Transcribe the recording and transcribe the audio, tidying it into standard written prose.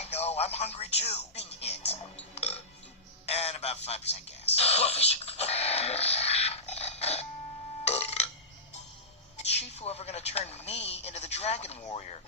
I know. I'm hungry too. Being hit. And about 5% gas. Blowfish. Is Shifu ever gonna turn me into the Dragon Warrior?